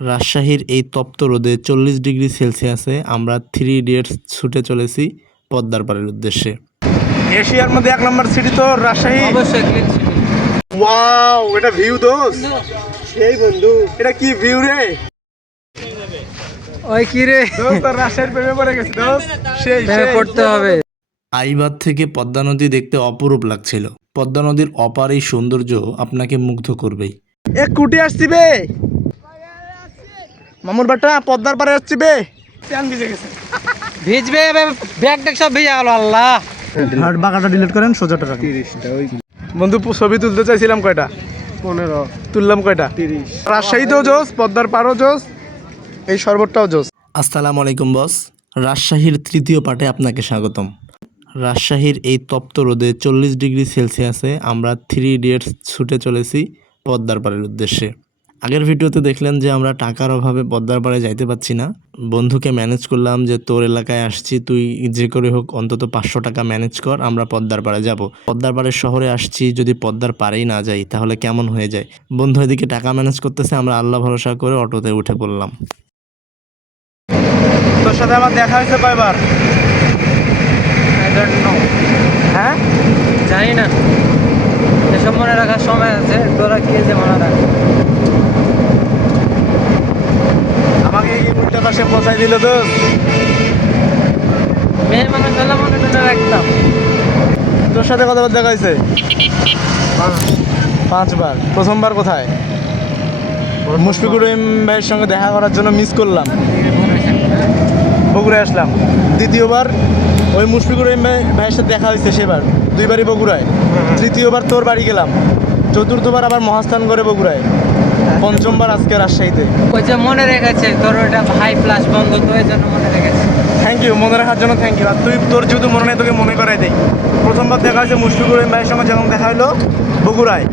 রাজশাহীর এই তপ্ত রোদে চল্লিশ ডিগ্রি সেলসিয়াসে আমরা থ্রি ইডিয়টস ছুটে চলেছি পদ্মার পাড়ের উদ্দেশ্যে। এশিয়ার মধ্যে এক নম্বর সিটি তো রাজশাহী। ওয়াও এটা ভিউ দোস সেই বন্ধু। এটা কি ভিউ রে? ওই কি রে? রাজশাহীর প্রেমে পড়ে গেছে দোস সেই সেই। পড়তে হবে। আইবাদ থেকে পদ্মা নদী দেখতে অপরূপ লাগছিল। পদ্মা নদীর অপার এই সৌন্দর্য আপনাকে মুগ্ধ করবেই। এ কুটি আসছি বে। মামুর বাটা পদ্মার পারে আসছি বে। প্যান ভিজে গেছে। ভিজবে ব্যাগ ট্যাগ সব ভিজে গেল আল্লাহ। আর বাঁকাটা ডিলিট করেন সোজা টাকা। তিরিশটা ওই বন্ধু ছবি তুলতে চাইছিলাম কয়টা? পনেরো। তুললাম কয়টা? তিরিশ। রাজশাহীতেও জোস পদ্মার পাড়ও জোস এই শরবতটাও জোস। আসসালামু আলাইকুম বস। রাজশাহীর তৃতীয় পাটে আপনাকে স্বাগতম। রাজশাহীর এই তপ্ত রোদে চল্লিশ ডিগ্রি সেলসিয়াসে আমরা থ্রি ইডিয়টস ছুটে চলেছি পদ্মার পাড়ের উদ্দেশ্যে। আগের ভিডিওতে দেখলেন যে আমরা টাকার অভাবে পদ্মার পাড়ে যাইতে পারছি না। বন্ধুকে ম্যানেজ করলাম যে তোর এলাকায় আসছি তুই যে করে হোক অন্তত পাঁচশো টাকা ম্যানেজ কর আমরা পদ্মার পাড়ে যাব। পদ্মার পাড়ের শহরে আসছি যদি পদ্মার পাড়েই না যাই তাহলে কেমন হয়ে যায়? বন্ধু এদিকে টাকা ম্যানেজ করতেছে আমরা আল্লাহ ভরসা করে অটোতে উঠে পড়লাম। তোর সাথে আমার দেখা হয়েছে কয়বার? আই ডোন্ট নো হ্যাঁ? জানি না। এসব মনে রাখার সময় আছে তোরা কি যে মনে রাখ। তোর সাথে কতবার দেখা হয়েছে পাঁচবার। প্রথমবার কোথায়? মুশফিকুর রহিম ভাইয়ের সঙ্গে দেখা করার জন্য মিস করলাম। বগুড়ায় আসলাম। দ্বিতীয়বার ওই মুশফিকুর রহিম ভাই ভাইয়ের সাথে দেখা হয়েছে সেবার। দুইবারই বগুড়ায়। তৃতীয়বার তোর বাড়ি গেলাম। চতুর্থবার আবার মহাস্থান করে বগুড়ায়। পঞ্চমবার আজকে রাজশাহীতে। ওই যে মনে রেখেছে তোর ওটা ভাই প্লাস বন্ধ তো ওই জন্য মনে রেখেছে। থ্যাংক ইউ মনে রাখার জন্য থ্যাংক ইউ আর তুই তোর যেহেতু মনে নেই তোকে মনে করাই দেই। প্রথমবার দেখা হয়েছে মুশফিকুর রহিম ভাইয়ের সঙ্গে যখন দেখা হলো বগুড়ায়।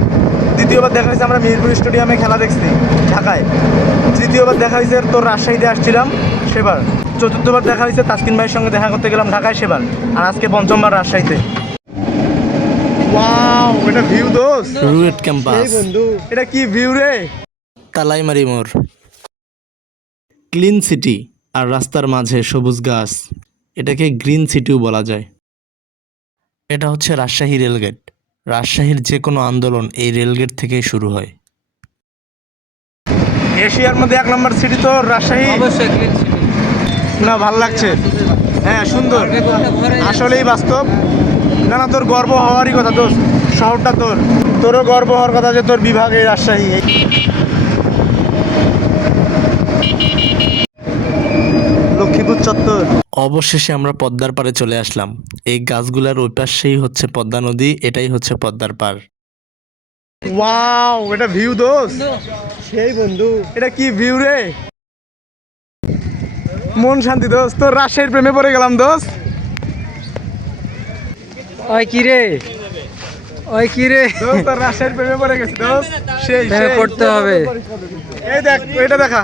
দ্বিতীয়বার দেখা হয়েছে আমরা মিরপুর স্টেডিয়ামে খেলা দেখছি ঢাকায়। তৃতীয়বার দেখা হয়েছে তোর রাজশাহীতে আসছিলাম সেবার। চতুর্থবার দেখা হয়েছে তাসকিন ভাইয়ের সঙ্গে দেখা করতে গেলাম ঢাকায় সেবার। আর আজকে পঞ্চমবার রাজশাহীতে। ওয়াও এটা ভিউ দোস রুয়েট ক্যাম্পাস এটা কি ভিউ রে? তালাইমারি মোড়। ক্লিন সিটি আর রাস্তার মাঝে সবুজ গাছ। এটাকে গ্রিন সিটিও বলা যায়। এটা হচ্ছে রাজশাহী রেলগেট। রাজশাহীর যে কোনো আন্দোলন এই রেলগেট থেকেই শুরু হয়। এশিয়ার মধ্যে এক নম্বর সিটি তো রাজশাহী। না ভালো লাগছে। হ্যাঁ সুন্দর। আসলেই বাস্তব। না না তোর গর্ব হওয়ারই কথা তোর শহরটা তোর। তোরও গর্ব হওয়ার কথা যে তোর বিভাগে রাজশাহী। লক্ষ্মীপুর চত্বর। অবশেষে আমরা পদ্মার পাড়ে চলে আসলাম। এই গাছগুলার ওই পাশেই হচ্ছে পদ্মা নদী এটাই হচ্ছে পদ্মার পাড়। ওয়াও এটা ভিউ দোস সেই বন্ধু। এটা কি ভিউ রে? মন শান্তি দোস তোর রাজশাহীর প্রেমে পড়ে গেলাম দোস ওই কি রে? ওই কি রে? তোর রাজশাহীর প্রেমে পড়ে গেছে দোস সেই সেই। পড়তে হবে। এই দেখ এটা দেখা।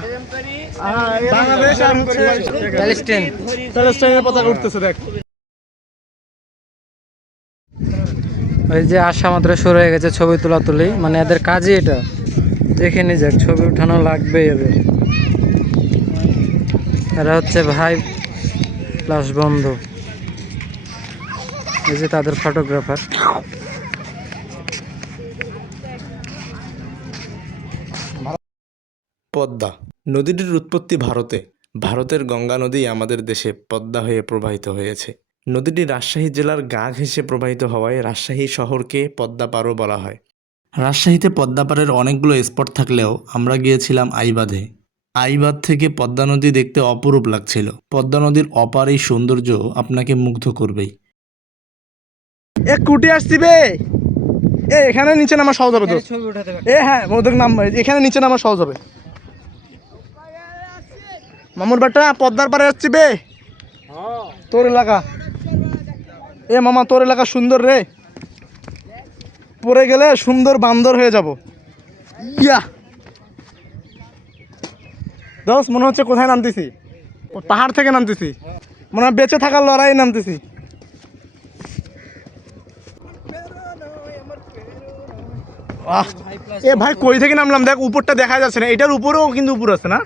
বাংলাদেশ আর হচ্ছে প্যালেস্টাইন। প্যালেস্টাইনের পতাকা উঠতেছে দেখ। ওই যে আসা মাত্র শুরু হয়ে গেছে ছবি তোলা তুলি। মানে এদের কাজই এটা। দেখে নি যাক ছবি উঠানো লাগবে এদের। এরা হচ্ছে ভাই প্লাস বন্ধু। এই যে তাদের ফটোগ্রাফার পদ্মা, নদীটির উৎপত্তি ভারতে। ভারতের গঙ্গা নদী আমাদের দেশে পদ্মা হয়ে প্রবাহিত হয়েছে। নদীটি রাজশাহী জেলার গা ঘেঁষে প্রবাহিত হওয়ায় রাজশাহী শহরকে পদ্মাপাড়ও বলা হয়। রাজশাহীতে পদ্মাপাড়ের অনেকগুলো স্পট থাকলেও আমরা গিয়েছিলাম আইবাদে আইবাদ থেকে পদ্মা নদী দেখতে অপরূপ লাগছিল। পদ্মা নদীর অপার এই সৌন্দর্য আপনাকে মুগ্ধ করবেই। এ কুটি আসছি বে। এ এখানে নিচে নামা সহজ হবে তো এ হ্যাঁ ওদের নাম এখানে নিচে নামা সহজ হবে। মামুর বাটা পদ্মার পারে আসছি বে। তোর এলাকা। এ মামা তোর এলাকা সুন্দর রে। পরে গেলে সুন্দর বান্দর হয়ে যাব। ইয়া। দোষ মনে হচ্ছে কোথায় নামতেছি? পাহাড় থেকে নামতেছি। মনে হয় বেঁচে থাকার লড়াই নামতেছি। এ ভাই কই থেকে নামলাম? দেখ, উপরটা দেখা যাচ্ছে না। এটার উপরেও কিন্তু উপর আছে না?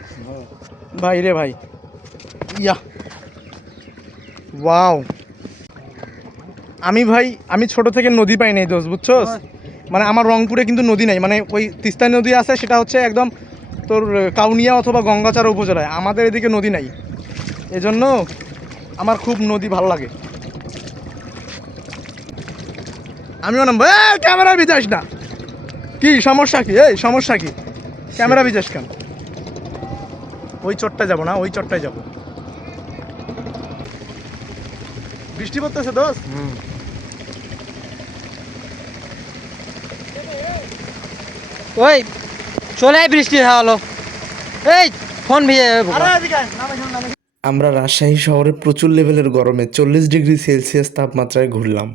ভাই রে ভাই। ইয়া। ওয়াও। আমি ভাই, আমি ছোট থেকে নদী পাই নাই দোষ বুঝছস? মানে আমার রংপুরে কিন্তু নদী নাই। মানে ওই তিস্তা নদী আছে, সেটা হচ্ছে একদম তোর কাউনিয়া অথবা গঙ্গাচার উপজেলায়। আমাদের এদিকে নদী নাই। এজন্য আমার খুব নদী ভালো লাগে। আমিও নামবো। এ ক্যামেরা বিজাস না। কি সমস্যা কি? এই সমস্যা কি? ক্যামেরা বিজাস কেন? ওই চটটা যাব না ওই চটটায় যাব। বৃষ্টি পড়তেছে দোস্ত? ওই চলে আয় বৃষ্টি হলো এই ফোন ভিজে আরে এদিকে আয়, নাম এখানে, আমরা রাজশাহী শহরে প্রচুর লেভেলের গরমে চল্লিশ ডিগ্রি সেলসিয়াস তাপমাত্রায় ঘুরলাম।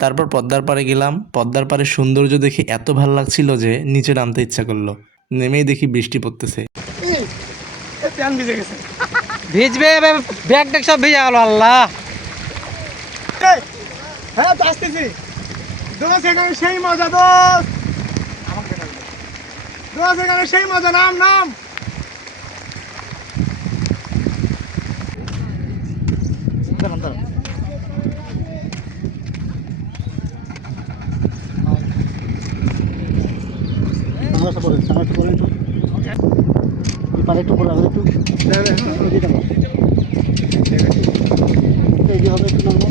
তারপর পদ্মার পাড়ে গেলাম। পদ্মার পাড়ে সৌন্দর্য দেখে এত ভালো লাগছিল যে নিচে নামতে ইচ্ছা করল। নেমেই দেখি বৃষ্টি পড়তেছে। এই, এ প্যান ভিজে গেছে। ভিজবে ব্যাগ ট্যাগ সব ভিজে গেল আল্লাহ। হ্যাঁ তো আসতেছি। দোষ এখানে সেই মজা দোষ দোষ এখানে সেই মজা নাম নাম। পড়েন একটু পারে একটু পড়ে একটু এই যে হবে একটু নামবো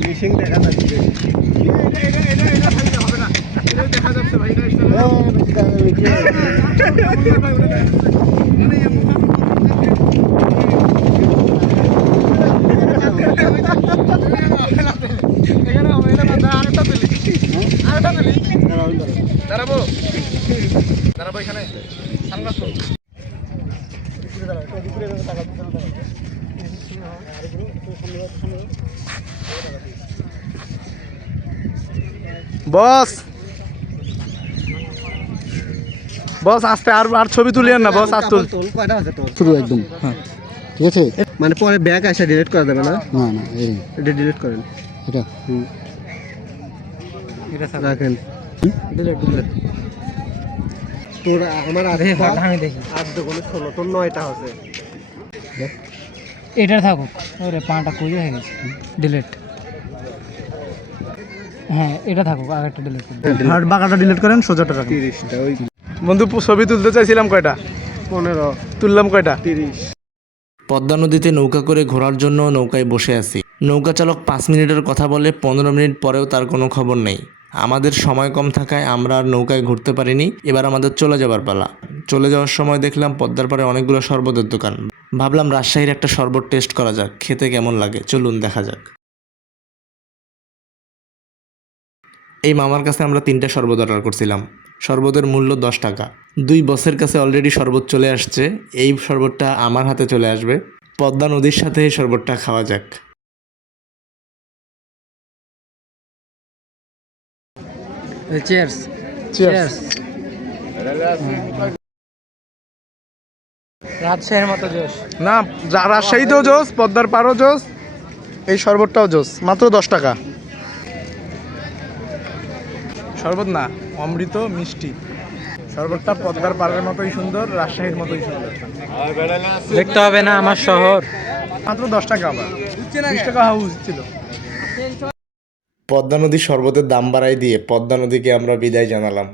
মিশিং দেখা যাচ্ছে হবে দেখা যাচ্ছে ভাই বস। বস আস্তে আর আর ছবি তুলিয়েন না বস আর তুল। শুরু একদম হ্যাঁ। ঠিক আছে? মানে পরে ব্যাগ আসে ডিলিট করে যাবে না? না না এই এটা ডিলিট করেন। এটা। রাখেন। তোর আমার আধে আমি দেখি। আট দোকানে ষোলো তোর নয়টা আছে। এটা থাকুক। ওরে পাটা কুড়ি হয়ে গেছে? ডিলেট হ্যাঁ এটা থাকুক আগেরটা ডিলেট আর বাঁকাটা ডিলিট করেন সোজাটা রাখেন। তিরিশটা ওই বন্ধু ছবি তুলতে চাইছিলাম কয়টা? পনেরো। তুললাম কয়টা? তিরিশ। পদ্মা নদীতে নৌকা করে ঘোরার জন্য নৌকায় বসে আছি। নৌকা চালক পাঁচ মিনিটের কথা বলে পনেরো মিনিট পরেও তার কোনো খবর নেই। আমাদের সময় কম থাকায় আমরা আর নৌকায় ঘুরতে পারিনি। এবার আমাদের চলে যাবার পালা। চলে যাওয়ার সময় দেখলাম পদ্মার পাড়ে অনেকগুলো শরবতের দোকান ভাবলাম রাজশাহীর একটা শরবত টেস্ট করা যাক খেতে কেমন লাগে? চলুন দেখা যাক। এই মামার কাছে আমরা তিনটা শরবত অর্ডার করছিলাম। শরবতের মূল্য দশ টাকা। দুই বসের কাছে অলরেডি শরবত চলে আসছে। এই শরবতটা আমার হাতে চলে আসবে। পদ্মা নদীর সাথে এই শরবতটা খাওয়া যাক। Cheers Cheers. রাজশাহীর মতো জোশ। না রাজশাহীতেও জোস পদ্মার পাড়ও জোস এই শরবতটাও জোস মাত্র দশ টাকা। শরবত না অমৃত মিষ্টি। শরবতটা পদ্মার পাড়ের মতোই সুন্দর রাজশাহীর মতোই সুন্দর। দেখতে হবে না আমার শহর। মাত্র দশ টাকা আবার। বিশ টাকা হওয়া উচিত ছিল। পদ্মা নদীর শরবতের দাম বাড়াই দিয়ে পদ্মা নদীকে আমরা বিদায় জানালাম।